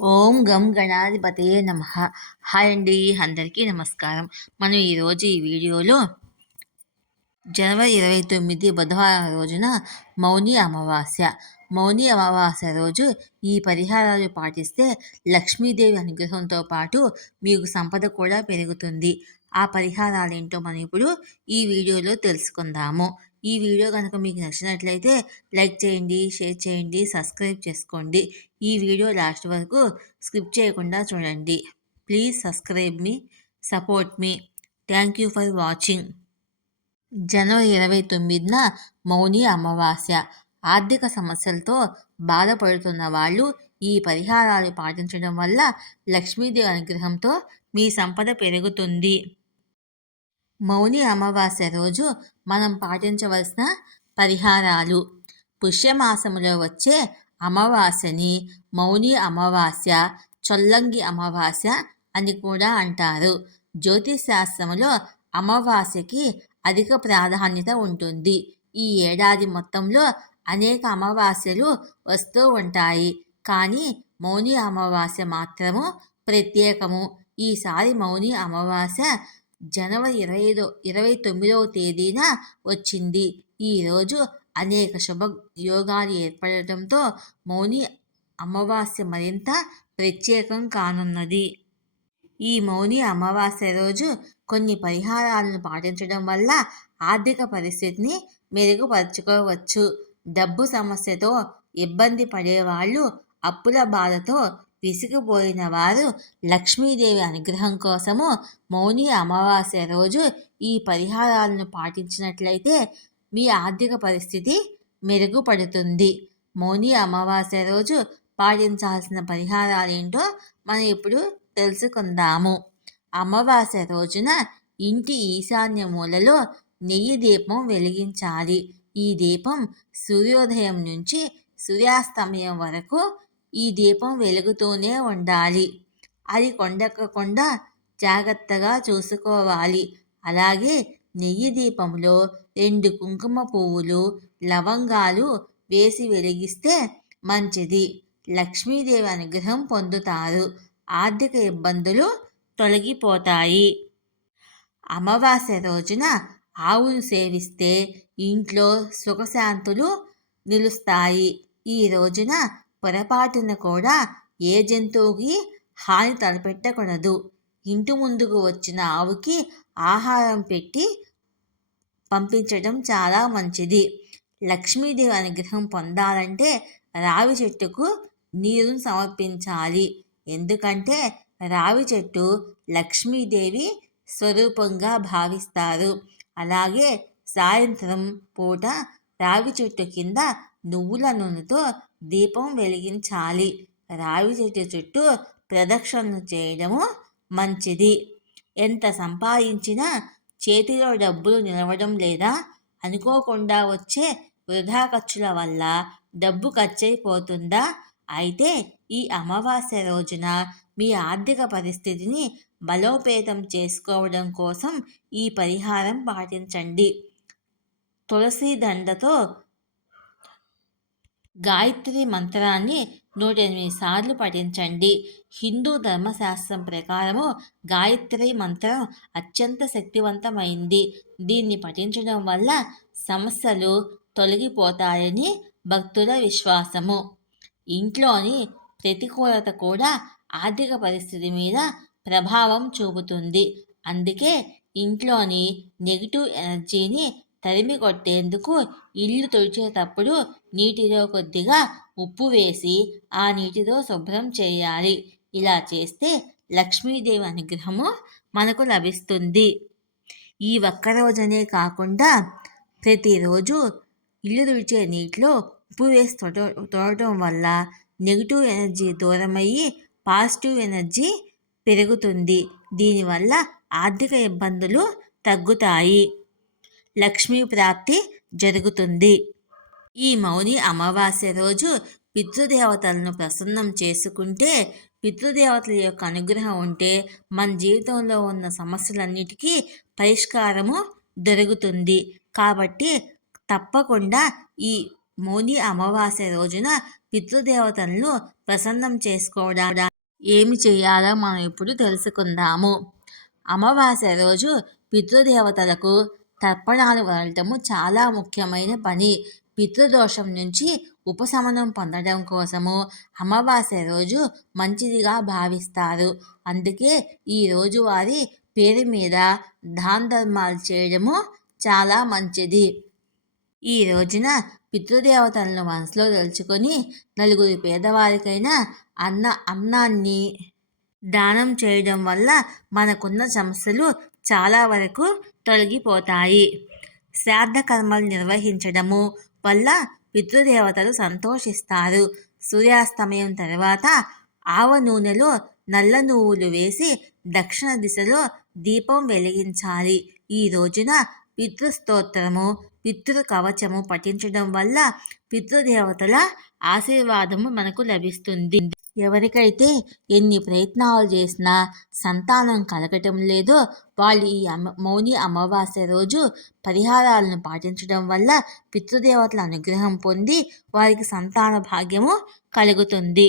ఓం గం గణాధిపతయే నమ. హాయ్ అండి అందరికీ నమస్కారం. మనం ఈరోజు ఈ వీడియోలో జనవరి ఇరవై తొమ్మిది బుధవారం రోజున మౌని అమావాస్య. మౌని అమావాస్య రోజు ఈ పరిహారాలు పాటిస్తే లక్ష్మీదేవి అనుగ్రహంతో పాటు మీకు సంపద కూడా పెరుగుతుంది. ఆ పరిహారాలు ఏంటో మనం ఇప్పుడు ఈ వీడియోలో తెలుసుకుందాము. ఈ వీడియో కనుక మీకు నచ్చినట్లయితే లైక్ చేయండి షేర్ చేయండి సబ్స్క్రైబ్ చేసుకోండి. ఈ వీడియో లాస్ట్ వరకు స్కిప్ చేయకుండా చూడండి. ప్లీజ్ సబ్స్క్రైబ్ మీ support me. Thank you for watching. జనవరి ఇరవై తొమ్మిదిన మౌని అమావాస్య. ఆర్థిక సమస్యలతో బాధపడుతున్న వాళ్ళు ఈ పరిహారాలు పాటించడం వల్ల లక్ష్మీదేవి అనుగ్రహంతో మీ సంపద పెరుగుతుంది. మౌని అమావాస్య రోజు మనం పాటించవలసిన పరిహారాలు. పుష్యమాసములో వచ్చే అమావాస్యని మౌని అమావాస్య చొల్లంగి అమావాస్య అని కూడా అంటారు. జ్యోతిష్ శాస్త్రములో అమావాస్యకి అధిక ప్రాధాన్యత ఉంటుంది. ఈ ఏడాది మొత్తంలో అనేక అమావాస్యలు వస్తూ ఉంటాయి. కానీ మౌని అమావాస్య మాత్రము ప్రత్యేకము. ఈసారి మౌని అమావాస్య జనవరి ఇరవై ఐదో ఇరవై తొమ్మిదవ తేదీన వచ్చింది. ఈరోజు అనేక శుభ యోగాలు ఏర్పడటంతో మౌని అమావాస్య మరింత ప్రత్యేకం కానున్నది. ఈ మౌని అమావాస్య రోజు కొన్ని పరిహారాలను పాటించడం వల్ల ఆర్థిక పరిస్థితిని మెరుగుపరుచుకోవచ్చు. డబ్బు సమస్యతో ఇబ్బంది పడేవాళ్ళు అప్పుల బాధతో విసిగిపోయిన వారు లక్ష్మీదేవి అనుగ్రహం కోసము మౌని అమావాస్య రోజు ఈ పరిహారాలను పాటించినట్లయితే మీ ఆర్థిక పరిస్థితి మెరుగుపడుతుంది. మౌని అమావాస్య రోజు పాటించాల్సిన పరిహారాలు ఏంటో మనం ఇప్పుడు తెలుసుకుందాము. అమావాస్య రోజున ఇంటి ఈశాన్య మూలలో నెయ్యి దీపం వెలిగించాలి. ఈ దీపం సూర్యోదయం నుంచి సూర్యాస్తమయం వరకు ఈ దీపం వెలుగుతూనే ఉండాలి. అది కొండెక్కకుండా జాగ్రత్తగా చూసుకోవాలి. అలాగే నెయ్యి దీపంలో రెండు కుంకుమ పువ్వులు లవంగాలు వేసి వెలిగిస్తే మంచిది. లక్ష్మీదేవి అనుగ్రహం పొందుతారు. ఆర్థిక ఇబ్బందులు తొలగిపోతాయి. అమావాస్య రోజున ఆవును సేవిస్తే ఇంట్లో సుఖశాంతులు నిలుస్తాయి. ఈ రోజున పొరపాటున కూడా ఏ జంతువుకి హాని తలపెట్టకూడదు. ఇంటి ముందుకు వచ్చిన ఆవుకి ఆహారం పెట్టి పంపించడం చాలా మంచిది. లక్ష్మీదేవి అనుగ్రహం పొందాలంటే రావి చెట్టుకు నీరును సమర్పించాలి. ఎందుకంటే రావి చెట్టు లక్ష్మీదేవి స్వరూపంగా భావిస్తారు. అలాగే సాయంత్రం పూట రావి చెట్టు కింద నువ్వుల నూనెతో దీపం వెలిగించాలి. రావి చెట్టు చుట్టూ ప్రదక్షిణలు చేయడము మంచిది. ఎంత సంపాదించినా చేతిలో డబ్బులు నిలవడం లేదా అనుకోకుండా వచ్చే వృధా ఖర్చుల వల్ల డబ్బు ఖర్చయిపోతుందా? అయితే ఈ అమావాస్య రోజున మీ ఆర్థిక పరిస్థితిని బలోపేతం చేసుకోవడం కోసం ఈ పరిహారం పాటించండి. తులసి దండతో గాయత్రి మంత్రాన్ని నూట ఎనిమిది సార్లు పఠించండి. హిందూ ధర్మశాస్త్రం ప్రకారము గాయత్రి మంత్రం అత్యంత శక్తివంతమైంది. దీన్ని పఠించడం వల్ల సమస్యలు తొలగిపోతాయని భక్తుల విశ్వాసము. ఇంట్లోని ప్రతికూలత కూడా ఆర్థిక పరిస్థితి మీద ప్రభావం చూపుతుంది. అందుకే ఇంట్లోని నెగిటివ్ ఎనర్జీని తరిమి కొట్టేందుకు ఇల్లు తుడిచేటప్పుడు నీటిలో కొద్దిగా ఉప్పు వేసి ఆ నీటితో శుభ్రం చేయాలి. ఇలా చేస్తే లక్ష్మీదేవి అనుగ్రహము మనకు లభిస్తుంది. ఈ ఒక్క రోజనే కాకుండా ప్రతిరోజు ఇల్లు తుడిచే నీటిలో ఉప్పు వేసి తోడటం వల్ల నెగిటివ్ ఎనర్జీ దూరమయ్యి పాజిటివ్ ఎనర్జీ పెరుగుతుంది. దీనివల్ల ఆర్థిక ఇబ్బందులు తగ్గుతాయి. లక్ష్మీ ప్రాప్తి జరుగుతుంది. ఈ మౌని అమావాస్య రోజు పితృదేవతలను ప్రసన్నం చేసుకుంటే పితృదేవతల యొక్క అనుగ్రహం ఉంటే మన జీవితంలో ఉన్న సమస్యలన్నిటికీ పరిష్కారము దొరుకుతుంది. కాబట్టి తప్పకుండా ఈ మౌని అమావాస్య రోజున పితృదేవతలను ప్రసన్నం చేసుకోవడా ఏమి చేయాలో మనం ఇప్పుడు తెలుసుకుందాము. అమావాస్య రోజు పితృదేవతలకు తర్పణాలు వదలటము చాలా ముఖ్యమైన పని. పితృదోషం నుంచి ఉపశమనం పొందడం కోసము అమావాస్య రోజు మంచిదిగా భావిస్తారు. అందుకే ఈ రోజు వారి పేరు మీద దాన ధర్మాలు చేయడము చాలా మంచిది. ఈ రోజున పితృదేవతలను మనసులో తలుచుకొని నలుగురు పేదవారికైనా అన్న అన్నాన్ని దానం చేయడం వల్ల మనకున్న సమస్యలు చాలా వరకు తొలగిపోతాయి. శ్రాద్ధ కర్మలు నిర్వహించడము వల్ల పితృదేవతలు సంతోషిస్తారు. సూర్యాస్తమయం తర్వాత ఆవ నూనెలో నల్ల నువ్వులు వేసి దక్షిణ దిశలో దీపం వెలిగించాలి. ఈ రోజున పితృస్తోత్రము పితృ కవచము పఠించడం వల్ల పితృదేవతల ఆశీర్వాదము మనకు లభిస్తుంది. ఎవరికైతే ఎన్ని ప్రయత్నాలు చేసినా సంతానం కలగటం లేదో వాళ్ళు ఈ అమ మౌని అమావాస్య రోజు పరిహారాలను పాటించడం వల్ల పితృదేవతల అనుగ్రహం పొంది వారికి సంతాన భాగ్యము కలుగుతుంది.